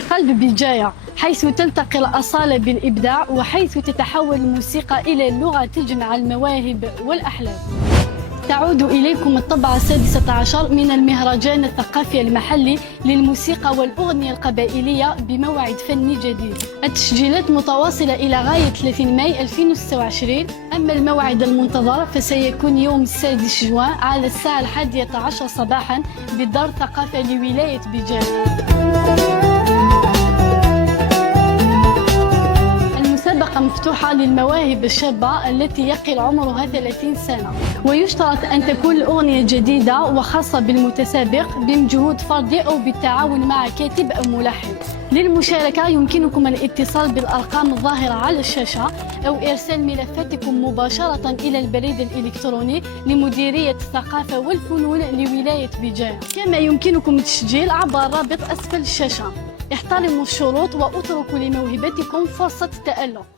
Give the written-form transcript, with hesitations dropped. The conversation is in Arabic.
في قلب بجاية، حيث تلتقي الأصالة بالإبداع، وحيث تتحول الموسيقى إلى لغة تجمع المواهب والأحلام. تعود إليكم الطبعة السادسة عشر من المهرجان الثقافي المحلي للموسيقى والأغنية القبائلية بموعد فني جديد. التسجيلات متواصلة إلى غاية 30 ماي 2026. أما الموعد المنتظر فسيكون يوم 6 جوان على الساعة 11 صباحا بدار الثقافة لولاية بجاية. المسابقة مفتوحة للمواهب الشابة التي يقل عمرها 30 سنة، ويشترط أن تكون الأغنية جديدة وخاصة بالمتسابق بمجهود فردي أو بالتعاون مع كاتب أو ملحن. للمشاركة يمكنكم الاتصال بالأرقام الظاهرة على الشاشة أو إرسال ملفاتكم مباشرة إلى البريد الإلكتروني لمديرية الثقافة والفنون لولاية بجاية. كما يمكنكم التسجيل عبر رابط أسفل الشاشة. احترموا الشروط واتركوا لموهبتكم فرصة التألق.